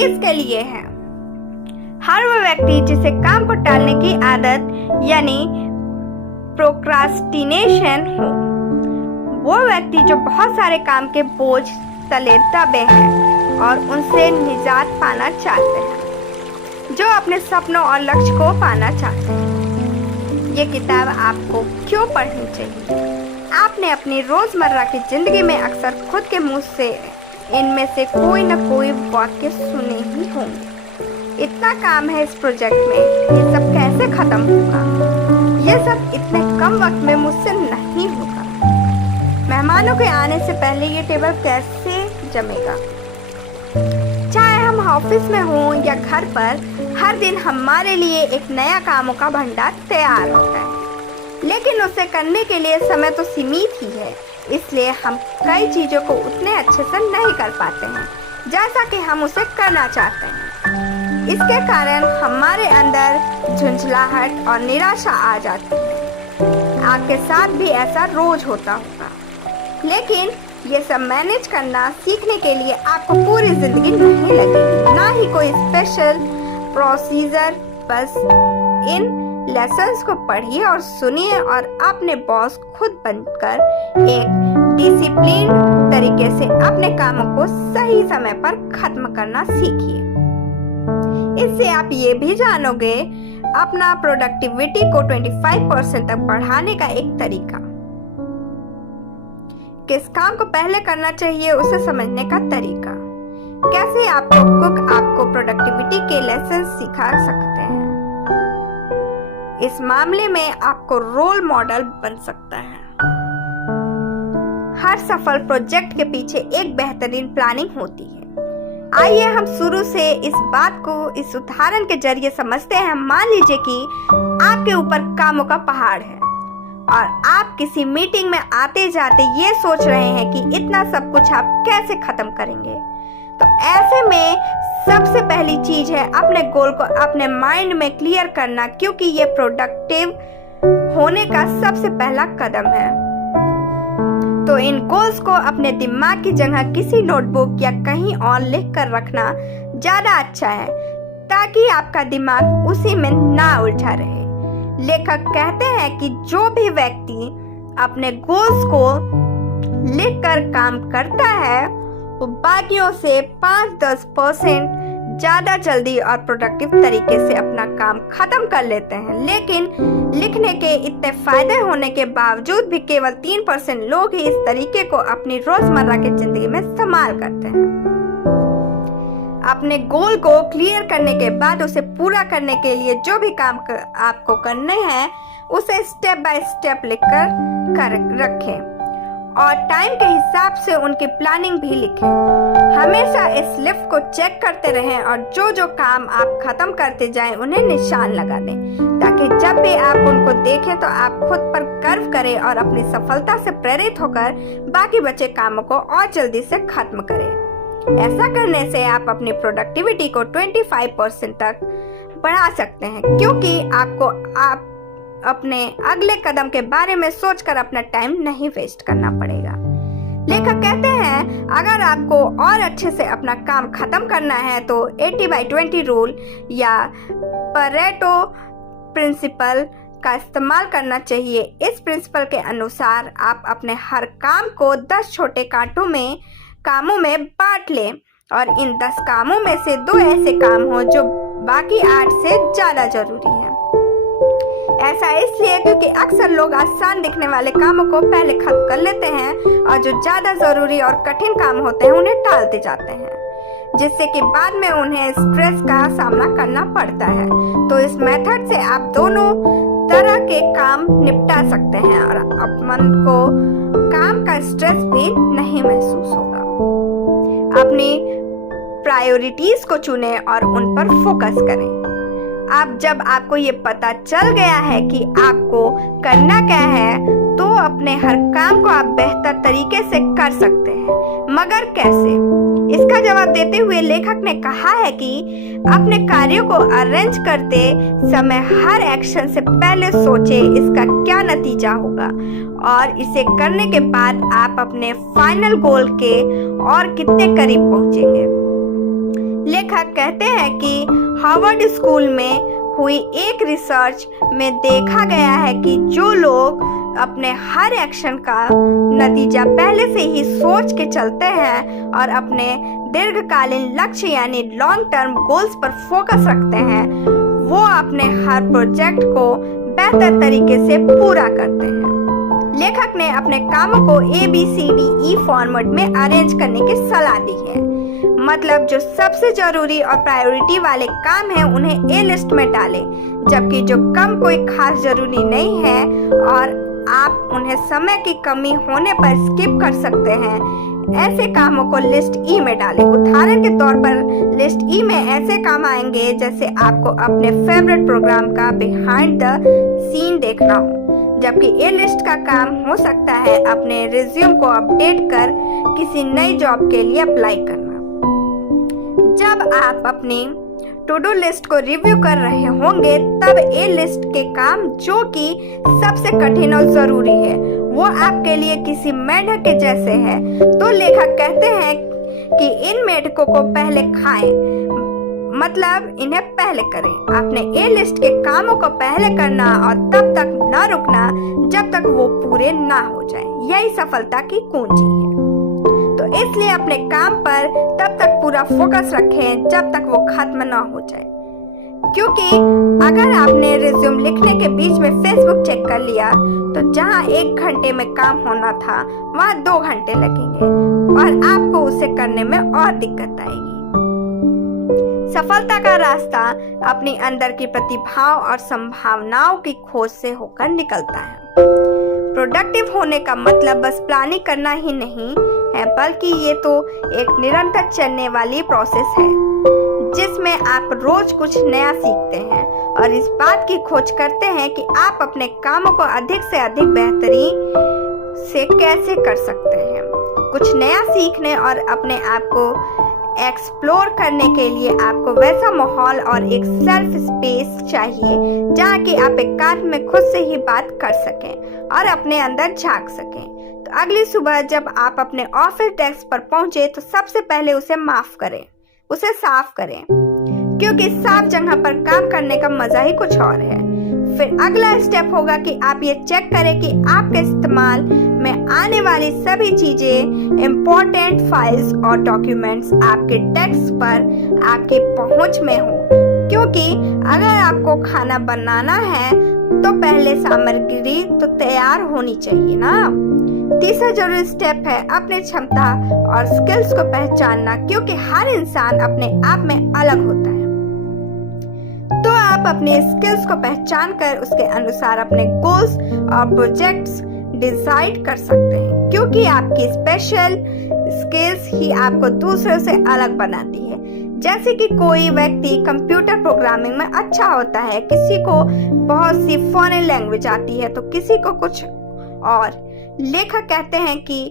किसके लिए है? हर वो व्यक्ति जिसे काम को टालने की आदत यानी प्रोक्रास्टिनेशन हो, वो व्यक्ति जो बहुत सारे काम के बोझ तले दबे हैं और उनसे निजात पाना चाहते हैं, जो अपने सपनों और लक्ष्य को पाना चाहते हैं। ये किताब आपको क्यों पढ़नी चाहिए? आपने अपनी रोज़मर्रा की ज़िंदगी में अक्सर खुद के मुंह से इनमें से कोई न कोई वाक्य सुने ही होंगे। इतना काम है इस प्रोजेक्ट में, ये सब कैसे ख़त्म होगा? ये सब इतने कम वक्त में मुझसे नहीं होगा। मेहमानों के आने से पहले ये टेबल कैसे जमेगा? चाहे हम ऑफिस में हों या घर पर, हर दिन हमारे लिए एक नया कामों का भंडार तैयार होता है, लेकिन उसे करने के लिए समय तो सीमित ही है। इसलिए हम कई चीज़ों को उतने अच्छे से नहीं कर पाते हैं जैसा कि हम उसे करना चाहते हैं। इसके कारण हमारे अंदर झुंझलाहट और निराशा आ जाती है। आपके साथ भी ऐसा रोज होता होगा, लेकिन ये सब मैनेज करना सीखने के लिए आपको पूरी जिंदगी नहीं लगेगी, ना ही कोई स्पेशल प्रोसीजर। बस इन लेसन्स को पढ़िए और सुनिए और अपने बॉस खुद बनकर एक डिसिप्लिन तरीके से अपने कामों को सही समय पर खत्म करना सीखिए। इससे आप ये भी जानोगे अपना प्रोडक्टिविटी को 25% तक बढ़ाने का एक तरीका। किस काम को पहले करना चाहिए उसे समझने का तरीका। कैसे आपको कुक आपको प्रोडक्टिविटी के लेसन सिखा सकते हैं। इस मामले में आपको रोल मॉडल बन सकता है। हर सफल प्रोजेक्ट के पीछे एक बेहतरीन प्लानिंग होती है। आइए हम शुरू से इस बात को इस उदाहरण के जरिए समझते हैं। मान लीजिए कि आपके ऊपर कामों का पहाड़ है और आप किसी मीटिंग में आते जाते ये सोच रहे हैं कि इतना सब कुछ आप कैसे खत्म करेंगे। तो ऐसे में सबसे पहली चीज है अपने गोल को अपने माइंड में क्लियर करना, क्योंकि ये प्रोडक्टिव होने का सबसे पहला कदम है। तो इन गोल्स को अपने दिमाग की जगह किसी नोटबुक या कहीं और लिख कर रखना ज्यादा अच्छा है, ताकि आपका दिमाग उसी में ना उलझा रहे। लेखक कहते हैं कि जो भी व्यक्ति अपने गोल्स को लिखकर काम करता है वो बाकियों से 5-10% ज़्यादा जल्दी और प्रोडक्टिव तरीके से अपना काम खत्म कर लेते हैं। लेकिन लिखने के इतने फायदे होने के बावजूद भी केवल 3% लोग ही इस तरीके को अपनी रोजमर्रा की जिंदगी में इस्तेमाल करते हैं। अपने गोल को क्लियर करने के बाद उसे पूरा करने के लिए जो भी काम आपको करने हैं उसे स्टेप बाय स्टेप लिखकर रखें और टाइम के हिसाब से उनकी प्लानिंग भी लिखें। हमेशा इस लिस्ट को चेक करते रहें और जो जो काम आप खत्म करते जाएं उन्हें निशान लगा दें, ताकि जब भी आप उनको देखें तो आप खुद पर गर्व करें और अपनी सफलता से प्रेरित होकर बाकी बचे कामों को और जल्दी से खत्म करें। ऐसा करने से आप अपनी प्रोडक्टिविटी को 25% तक बढ़ा सकते हैं, क्योंकि आप अपने अगले कदम के बारे में सोचकर अपना टाइम नहीं वेस्ट करना पड़ेगा। लेखक कहते हैं अगर आपको और अच्छे से अपना काम खत्म करना है तो 80/20 रूल या परेटो प्रिंसिपल का इस्तेमाल करना चाहिए। इस प्रिंसिपल के अनुसार आप अपने हर काम को 10 छोटे कामों में बांट लें और इन 10 कामों में से 2 ऐसे काम हो जो बाकी 8 से ज़्यादा जरूरी है। ऐसा इसलिए क्योंकि अक्सर लोग आसान दिखने वाले कामों को पहले खत्म कर लेते हैं और जो ज्यादा जरूरी और कठिन काम होते हैं उन्हें टालते जाते हैं, जिससे कि बाद में उन्हें स्ट्रेस का सामना करना पड़ता है। तो इस मेथड से आप दोनों तरह के काम निपटा सकते हैं और अपन को काम का स्ट्रेस भी नहीं महसूस होगा। अपनी प्रायोरिटीज को चुनें और उन पर फोकस करें। अब जब आपको ये पता चल गया है कि आपको करना क्या है, तो अपने हर काम को आप बेहतर तरीके से कर सकते हैं। मगर कैसे? इसका जवाब देते हुए लेखक ने कहा है कि अपने कार्यों को अरेंज करते समय हर एक्शन से पहले सोचें इसका क्या नतीजा होगा और इसे करने के बाद आप अपने फाइनल गोल के और कितने करीब पहुंचेंगे। लेखक कहते हैं कि हार्वर्ड स्कूल में हुई एक रिसर्च में देखा गया है कि जो लोग अपने हर एक्शन का नतीजा पहले से ही सोच के चलते हैं और अपने दीर्घकालीन लक्ष्य यानी लॉन्ग टर्म गोल्स पर फोकस रखते हैं, वो अपने हर प्रोजेक्ट को बेहतर तरीके से पूरा करते हैं। लेखक ने अपने कामों को ABCDE फॉर्मेट में अरेंज करने की सलाह दी है। मतलब जो सबसे जरूरी और प्रायोरिटी वाले काम हैं उन्हें ए लिस्ट में डालें, जबकि जो कम कोई खास जरूरी नहीं है और आप उन्हें समय की कमी होने पर स्किप कर सकते हैं, ऐसे कामों को लिस्ट ई में डालें। उदाहरण के तौर पर लिस्ट ई में ऐसे काम आएंगे जैसे आपको अपने फेवरेट प्रोग्राम का बिहाइंड द सीन देखना हो, जबकि ए लिस्ट का काम हो सकता है अपने रिज्यूम को अपडेट कर किसी नई जॉब के लिए अप्लाई करना। जब आप अपनी टू डू लिस्ट को रिव्यू कर रहे होंगे तब ए लिस्ट के काम जो कि सबसे कठिन और जरूरी है वो आपके लिए किसी मेंढक के जैसे है, तो लेखक कहते हैं कि इन मेंढकों को पहले खाएं, मतलब इन्हें पहले करें। अपने ए लिस्ट के कामों को पहले करना और तब तक न रुकना जब तक वो पूरे ना हो जाएं, यही सफलता की कुंजी है। तो इसलिए अपने काम पर तब तक पूरा फोकस रखें जब तक वो खत्म ना हो जाए, क्योंकि अगर आपने रिज्यूम लिखने के बीच में फेसबुक चेक कर लिया तो जहां 1 घंटे में काम होना था वहां 2 घंटे लगेंगे और आपको उसे करने में और दिक्कत आएगी। सफलता का रास्ता अपनी अंदर की प्रतिभाओं और संभावनाओं की खोज से होकर निकलता है। प्रोडक्टिव होने का मतलब बस प्लानिंग करना ही नहीं है, बल्कि ये तो एक निरंतर चलने वाली प्रोसेस है जिसमें आप रोज कुछ नया सीखते हैं और इस बात की खोज करते हैं कि आप अपने कामों को अधिक से अधिक बेहतरी से कैसे कर सकते हैं। कुछ नया सीखने और अपने आप को एक्सप्लोर करने के लिए आपको वैसा माहौल और एक सेल्फ स्पेस चाहिए जहाँ कि आप एकांत में खुद से ही बात कर सकें और अपने अंदर झांक सकें। तो अगली सुबह जब आप अपने ऑफिस डेस्क पर पहुंचे तो सबसे पहले उसे साफ करें, क्योंकि साफ जगह पर काम करने का मजा ही कुछ और है। फिर अगला स्टेप होगा कि आप ये चेक करें कि आपके इस्तेमाल में आने वाली सभी चीजें, इम्पोर्टेंट फाइल्स और डॉक्यूमेंट्स आपके डेस्क पर आपके पहुंच में हो, क्योंकि अगर आपको खाना बनाना है तो पहले सामग्री तो तैयार होनी चाहिए ना। तीसरा जरूरी स्टेप है अपने क्षमता और स्किल्स को पहचानना, क्योंकि हर इंसान अपने आप में अलग होता है। तो आप अपने स्किल्स को पहचान कर उसके अनुसार अपने गोल्स और प्रोजेक्ट्स डिसाइड कर सकते हैं, क्योंकि आपकी स्पेशल स्किल्स ही आपको दूसरों से अलग बनाती है। जैसे कि कोई व्यक्ति कंप्यूटर प्रोग्रामिंग में अच्छा होता है, किसी को बहुत सी फॉरेन लैंग्वेज आती है तो किसी को कुछ और। लेखक कहते हैं कि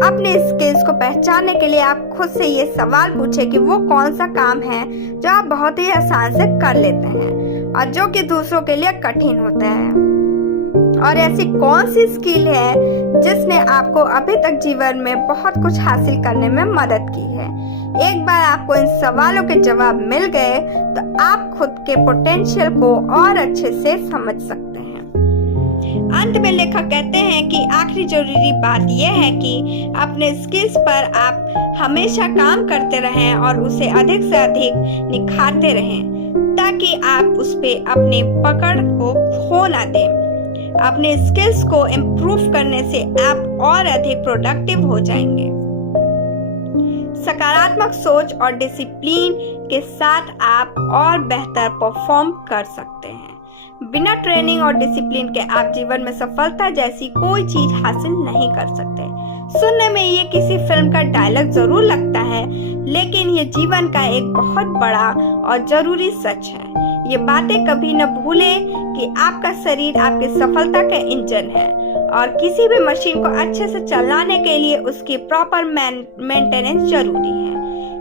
अपने स्किल्स को पहचानने के लिए आप खुद से ये सवाल पूछें कि वो कौन सा काम है जो आप बहुत ही आसान से कर लेते हैं और जो कि दूसरों के लिए कठिन होता है, और ऐसी कौन सी स्किल है जिसने आपको अभी तक जीवन में बहुत कुछ हासिल करने में मदद की है। एक बार आपको इन सवालों के जवाब मिल गए तो आप खुद के पोटेंशियल को और अच्छे से समझ सकते हैं। अंत में लेखक कहते हैं कि आखिरी जरूरी बात यह है कि अपने स्किल्स पर आप हमेशा काम करते रहें और उसे अधिक से अधिक निखारते रहें, ताकि आप उस पे अपनी पकड़ को खो ना दें। अपने स्किल्स को इम्प्रूव करने से आप और अधिक प्रोडक्टिव हो जाएंगे। सकारात्मक सोच और डिसिप्लिन के साथ आप और बेहतर परफॉर्म कर सकते हैं। बिना ट्रेनिंग और डिसिप्लिन के आप जीवन में सफलता जैसी कोई चीज हासिल नहीं कर सकते। सुनने में ये किसी फिल्म का डायलॉग जरूर लगता है, लेकिन ये जीवन का एक बहुत बड़ा और जरूरी सच है। ये बातें कभी न भूलें कि आपका शरीर आपकी सफलता का इंजन है और किसी भी मशीन को अच्छे से चलाने के लिए उसकी प्रॉपर मेंटेनेंस जरूरी है।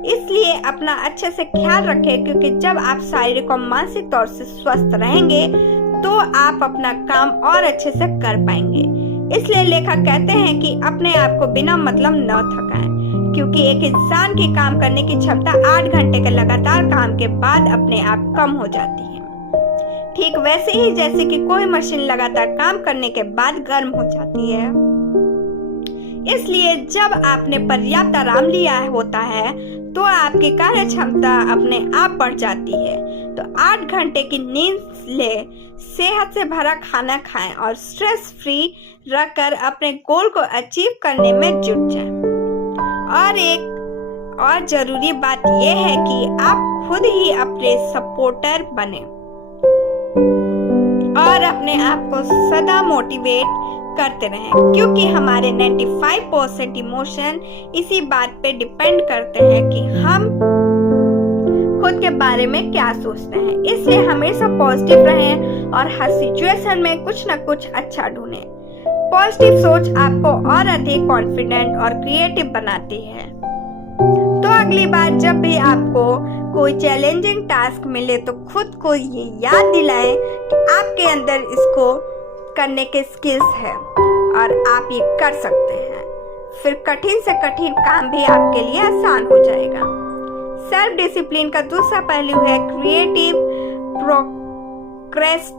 इसलिए अपना अच्छे से ख्याल रखें, क्योंकि जब आप शारीरिक और मानसिक तौर से स्वस्थ रहेंगे तो आप अपना काम और अच्छे से कर पाएंगे। इसलिए लेखक कहते हैं कि अपने आप को बिना मतलब न थकाएं, क्योंकि एक इंसान की काम करने की क्षमता 8 घंटे के लगातार काम के बाद अपने आप कम हो जाती है। ठीक वैसे ही जैसे कि कोई मशीन लगातार काम करने के बाद गर्म हो जाती है। इसलिए जब आपने पर्याप्त आराम लिया होता है तो आपकी कार्य क्षमता अपने आप बढ़ जाती है। तो 8 घंटे की नींद ले, सेहत से भरा खाना खाएं और स्ट्रेस फ्री रहकर अपने गोल को अचीव करने में जुट जाएं। और एक और जरूरी बात यह है कि आप खुद ही अपने सपोर्टर बने और अपने आप को सदा मोटिवेट करते रहें, क्योंकि हमारे 95% इमोशन इसी बात पे डिपेंड करते हैं कि हम खुद के बारे में क्या सोचते हैं। इसलिए हमेशा पॉजिटिव रहें और हर सिचुएशन में कुछ न कुछ अच्छा ढूंढें। पॉजिटिव सोच आपको और अधिक कॉन्फिडेंट और क्रिएटिव बनाती है। तो अगली बार जब भी आपको कोई चैलेंजिंग टास्क मिले तो खुद को ये याद दिलाएं कि आपके अंदर इसको करने के स्किल्स है और आप ये कर सकते हैं। फिर कठिन से कठिन काम भी आपके लिए आसान हो जाएगा। सेल्फ डिसिप्लिन का दूसरा पहलू है क्रिएटिव प्रोक्रेस्टिनेशन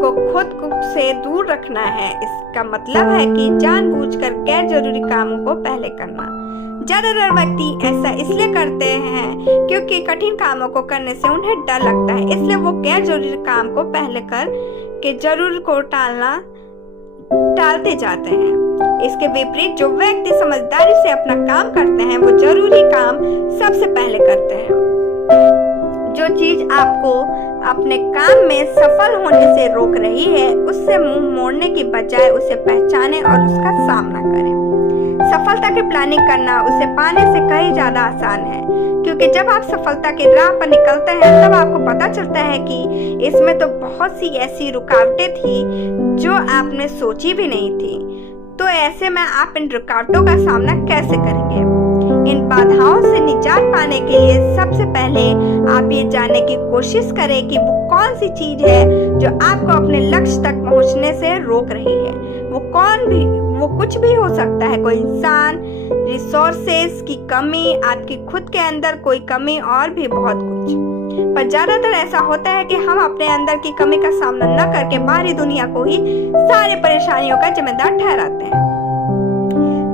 को खुद से दूर रखना है। इसका मतलब है कि जानबूझकर गैर जरूरी कामों को पहले करना। ज्यादातर व्यक्ति ऐसा इसलिए करते हैं क्योंकि कठिन कामों को करने से उन्हें डर लगता है, इसलिए वो गैर जरूरी काम को पहले कर के जरूर को टालते जाते हैं। इसके विपरीत जो व्यक्ति समझदारी से अपना काम करते हैं वो जरूरी काम सबसे पहले करते हैं। जो चीज आपको अपने काम में सफल होने से रोक रही है उससे मुंह मोड़ने की बजाय उसे पहचानें और उसका सामना करें। सफलता की प्लानिंग करना उसे पाने से कहीं ज्यादा आसान है, क्योंकि जब आप सफलता की राह पर निकलते हैं तब आपको पता चलता है कि इसमें तो बहुत सी ऐसी रुकावटें थी जो आपने सोची भी नहीं थी। तो ऐसे में आप इन रुकावटों का सामना कैसे करेंगे? इन बाधाओं से निजात पाने के लिए सबसे पहले आप ये जानने की कोशिश करें कि वो कौन सी चीज है जो आपको अपने लक्ष्य तक पहुंचने से रोक रही है। वो कुछ भी हो सकता है, कोई इंसान, रिसोर्सेस की कमी, आपकी खुद के अंदर कोई कमी और भी बहुत कुछ। पर ज्यादातर ऐसा होता है कि हम अपने अंदर की कमी का सामना न करके बाहरी दुनिया को ही सारी परेशानियों का जिम्मेदार ठहराते हैं।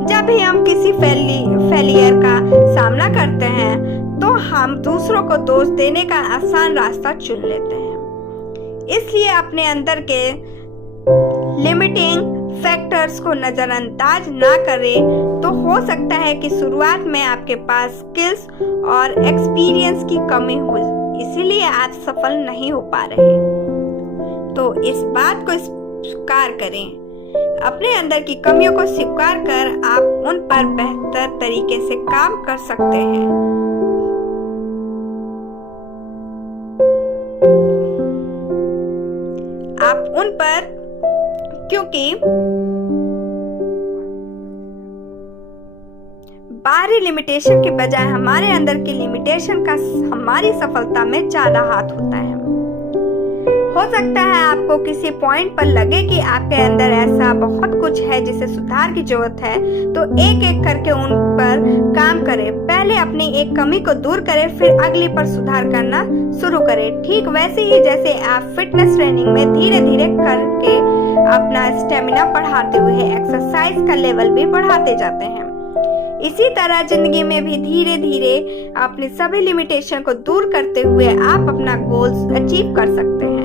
जब भी हम किसी फेलियर का सामना करते हैं तो हम दूसरों को दोष देने का आसान रास्ता चुन लेते हैं। इसलिए अपने अंदर के लिमिटिंग फैक्टर्स को नजरअंदाज ना करें। तो हो सकता है कि शुरुआत में आपके पास स्किल्स और एक्सपीरियंस की कमी हो, इसीलिए आप सफल नहीं हो पा रहे। तो इस बात को स्वीकार करें। अपने अंदर की kamiयों को स्वीकार कर आप उन पर बेहतर तरीके से काम कर सकते हैं। आप उन पर, क्योंकि बाहरी लिमिटेशन के बजाय हमारे अंदर की लिमिटेशन का हमारी सफलता में ज्यादा हाथ होता है। हो सकता है आपको किसी पॉइंट पर लगे कि आपके अंदर ऐसा बहुत कुछ है जिसे सुधार की जरूरत है, तो एक एक करके उन पर काम करें। पहले अपनी एक कमी को दूर करें, फिर अगली पर सुधार करना शुरू करें। ठीक वैसे ही जैसे आप फिटनेस ट्रेनिंग में धीरे धीरे करके अपना स्टेमिना बढ़ाते हुए एक्सरसाइज का लेवल भी बढ़ाते जाते हैं, इसी तरह जिंदगी में भी धीरे धीरे अपनी सभी लिमिटेशन को दूर करते हुए आप अपना गोल्स अचीव कर सकते हैं।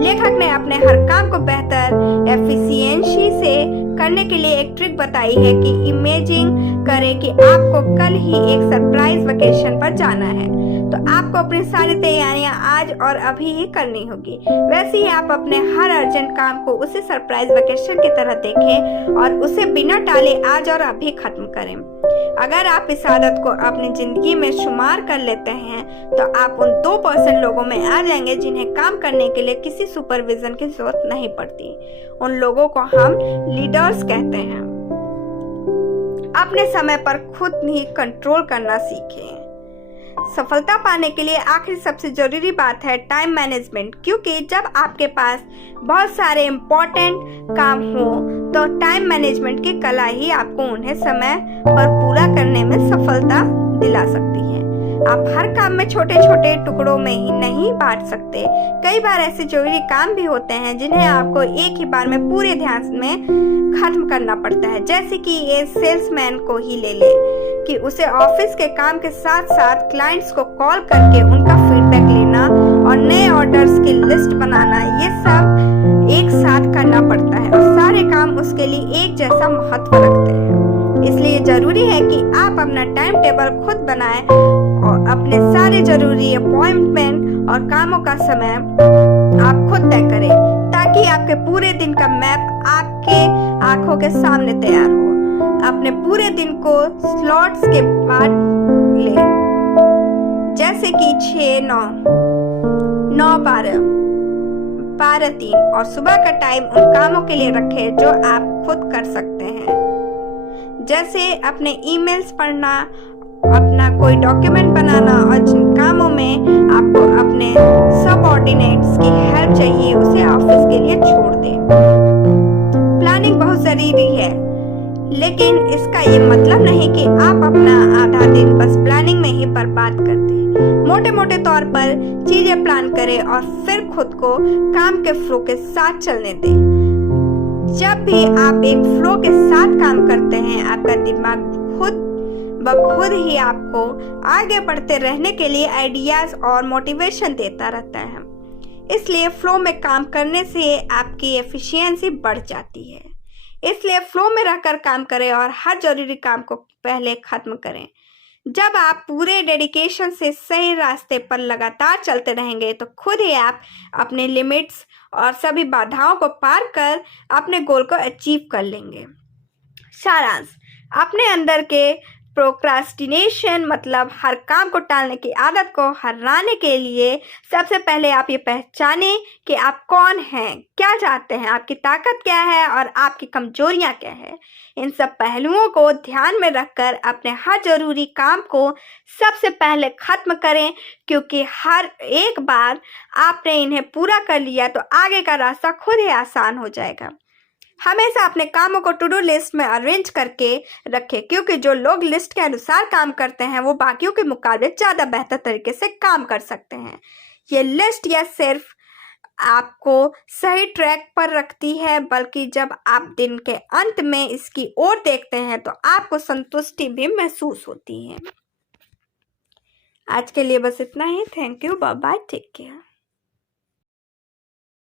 लेखक ने अपने हर काम को बेहतर एफिशिएंसी से करने के लिए एक ट्रिक बताई है कि इमेजिन करें कि आपको कल ही एक सरप्राइज वेकेशन पर जाना है, तो आपको अपनी सारी तैयारियां आज और अभी ही करनी होगी। वैसे ही आप अपने हर अर्जेंट काम को उसी सरप्राइज वेकेशन की तरह देखें और उसे बिना टाले आज और अभी खत्म करें। अगर आप इस आदत को अपनी जिंदगी में शुमार कर लेते हैं तो आप उन 2% लोगों में आ जाएंगे जिन्हें काम करने के लिए किसी सुपरविजन की जरूरत नहीं पड़ती। उन लोगों को हम लीडर्स कहते हैं। अपने समय पर खुद ही कंट्रोल करना सीखें। सफलता पाने के लिए आखिरी सबसे ज़रूरी बात है टाइम मैनेजमेंट, क्योंकि जब आपके पास बहुत सारे इम्पोर्टेंट काम हो तो टाइम मैनेजमेंट की कला ही आपको उन्हें समय पर पूरा करने में सफलता दिला सकती है। आप हर काम में छोटे छोटे टुकड़ों में ही नहीं बांट सकते। कई बार ऐसे जरूरी काम भी होते हैं जिन्हें आपको एक ही बार में पूरे ध्यान में खत्म करना पड़ता है। जैसे कि ये सेल्समैन को ही ले ले कि उसे ऑफिस के काम के साथ साथ क्लाइंट्स को कॉल करके उनका फीडबैक लेना और नए ऑर्डर्स की लिस्ट बनाना, ये सब एक साथ करना पड़ता है और सारे काम उसके लिए एक जैसा महत्व रखते हैं। इसलिए जरूरी है कि आप अपना टाइम टेबल खुद बनाएं और अपने सारे जरूरी अपॉइंटमेंट और कामों का समय आप खुद तय करें, ताकि आपके पूरे दिन का मैप आपके आंखों के सामने तैयार हो। अपने पूरे दिन को स्लॉट्स के बाद ले, जैसे कि 6, 9, 9, 12, 12, 3 और सुबह का टाइम उन कामों के लिए रखें जो आप खुद कर सकते हैं, जैसे अपने ईमेल्स पढ़ना, अपना कोई डॉक्यूमेंट बनाना, और जिन कामों में आपको अपने सबऑर्डिनेट्स की हेल्प चाहिए उसे ऑफिस के लिए छोड़ दें। प्लानिंग बहुत जरूरी है, लेकिन इसका ये मतलब नहीं कि आप अपना आधा दिन बस प्लानिंग में ही बर्बाद कर दें। मोटे मोटे तौर पर चीजें प्लान करें और फिर खुद को काम के फ्लो के साथ चलने दें। जब भी आप एक फ्लो के साथ काम करते हैं, आपका दिमाग खुद ही आपको आगे बढ़ते रहने के लिए आइडियाज और मोटिवेशन देता रहता है। इसलिए फ्लो में काम करने से आपकी एफिशिएंसी बढ़ जाती है। इसलिए फ्लो में रहकर काम करें और हर जरूरी काम को पहले खत्म करें। जब आप पूरे डेडिकेशन से सही रास्ते पर लगातार चलते रहेंगे तो खुद ही आप अपने लिमिट्स और सभी बाधाओं को पार कर अपने गोल को अचीव कर लेंगे। सारांश, अपने अंदर के प्रोक्रास्टिनेशन मतलब हर काम को टालने की आदत को हराने के लिए सबसे पहले आप ये पहचानें कि आप कौन हैं, क्या चाहते हैं, आपकी ताकत क्या है और आपकी कमजोरियां क्या है। इन सब पहलुओं को ध्यान में रखकर अपने हर जरूरी काम को सबसे पहले खत्म करें, क्योंकि हर एक बार आपने इन्हें पूरा कर लिया तो आगे का रास्ता खुद ही आसान हो जाएगा। हमेशा अपने कामों को टू डू लिस्ट में अरेंज करके रखें, क्योंकि जो लोग लिस्ट के अनुसार काम करते हैं वो बाकियों के मुकाबले ज़्यादा बेहतर तरीके से काम कर सकते हैं। ये लिस्ट या सिर्फ आपको सही ट्रैक पर रखती है, बल्कि जब आप दिन के अंत में इसकी ओर देखते हैं तो आपको संतुष्टि भी महसूस होती है। आज के लिए बस इतना ही। Thank you, bye bye, take care.